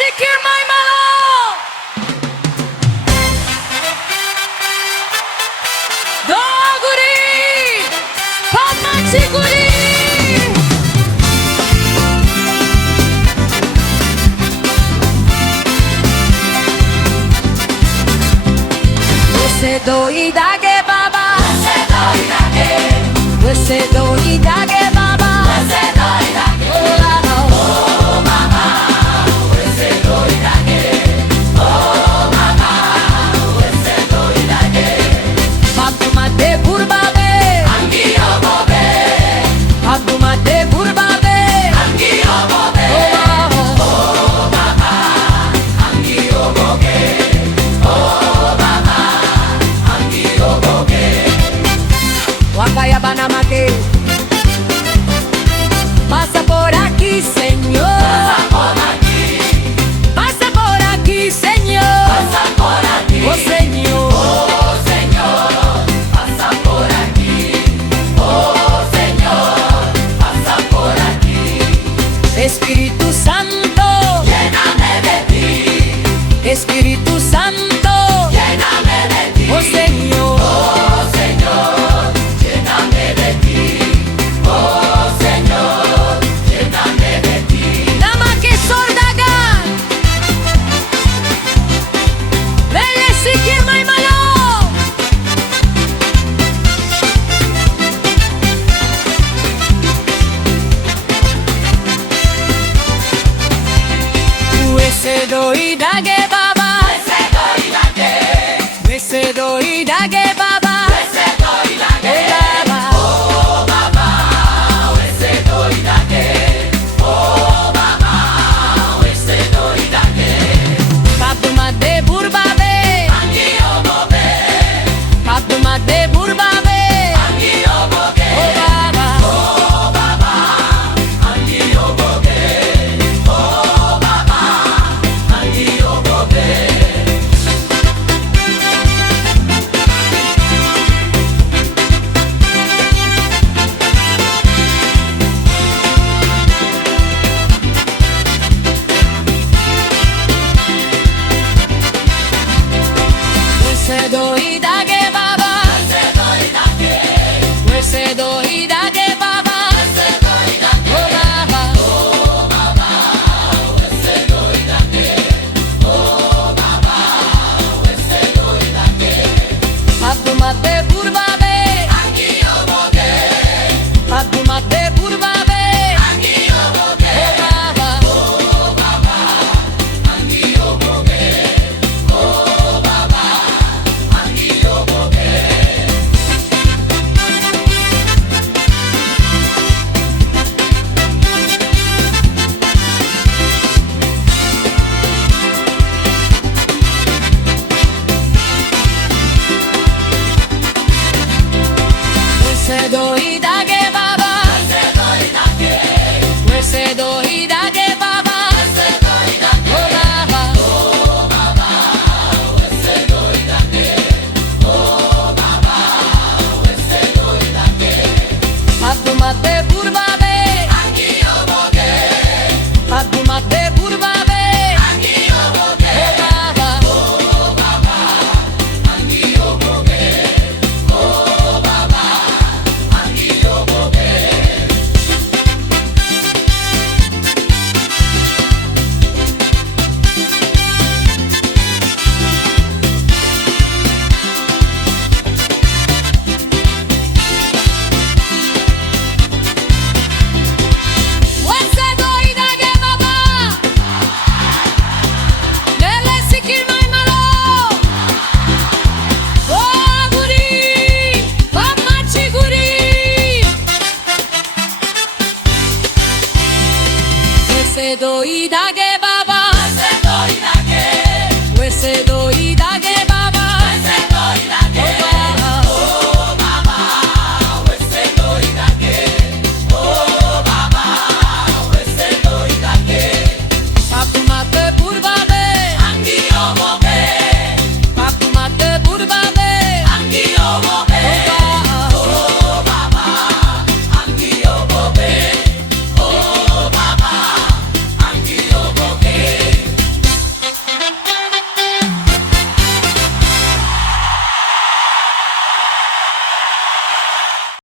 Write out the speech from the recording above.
Secure my malo. Doguri, Pamachiguri. Wese doi dage baba, wese doi dage, wese doi dage baba, wese doi dage. Oh mama, wese doi dage, oh mama, wese doi dage. Abdumate burbabe, angi obobe, abdumate burbabe, angi obobe. Oh mama, angi obobe. Guacayabana Maque, pasa por aquí, Señor. Pasa por aquí. Pasa por aquí, Señor. Pasa por aquí. Oh Señor. Oh Señor. Pasa por aquí. Oh Señor. Pasa por aquí. Espíritu Santo, lléname de ti. Espíritu Santo, lléname de ti. Oh Señor. Oh Señor. Wese doi dage baba, wese doi dage, wese doi dage baba, wese doi dage, oh baba, wese doi dage, oh baba, wese doi dage. Abdumate burbabe, angi obobe, abdumate burbabe, angi obobe, oh baba, angi obobe. Wese doi dage baba, wese doi dage, wese doi dage baba, wese doi dage, oh baba, wese doi dage, oh baba, wese doi dage. Abdumate burbabe, angi obobe, abdumate burbabe, angi obobe, oh baba, angi obobe, oh baba. Wese doi dage baba, wese doi dage, wese doi dage baba, wese doi dage, oh baba, wese doi dage, oh baba, wese doi dage. Abdumate burbabe, angi obobe, abdumate burbabe, angi obobe, oh baba, angi obobe, oh baba. Wese doi dage baba, lele sikir my malo. Doguri, Pamachiguri. Wese doi dage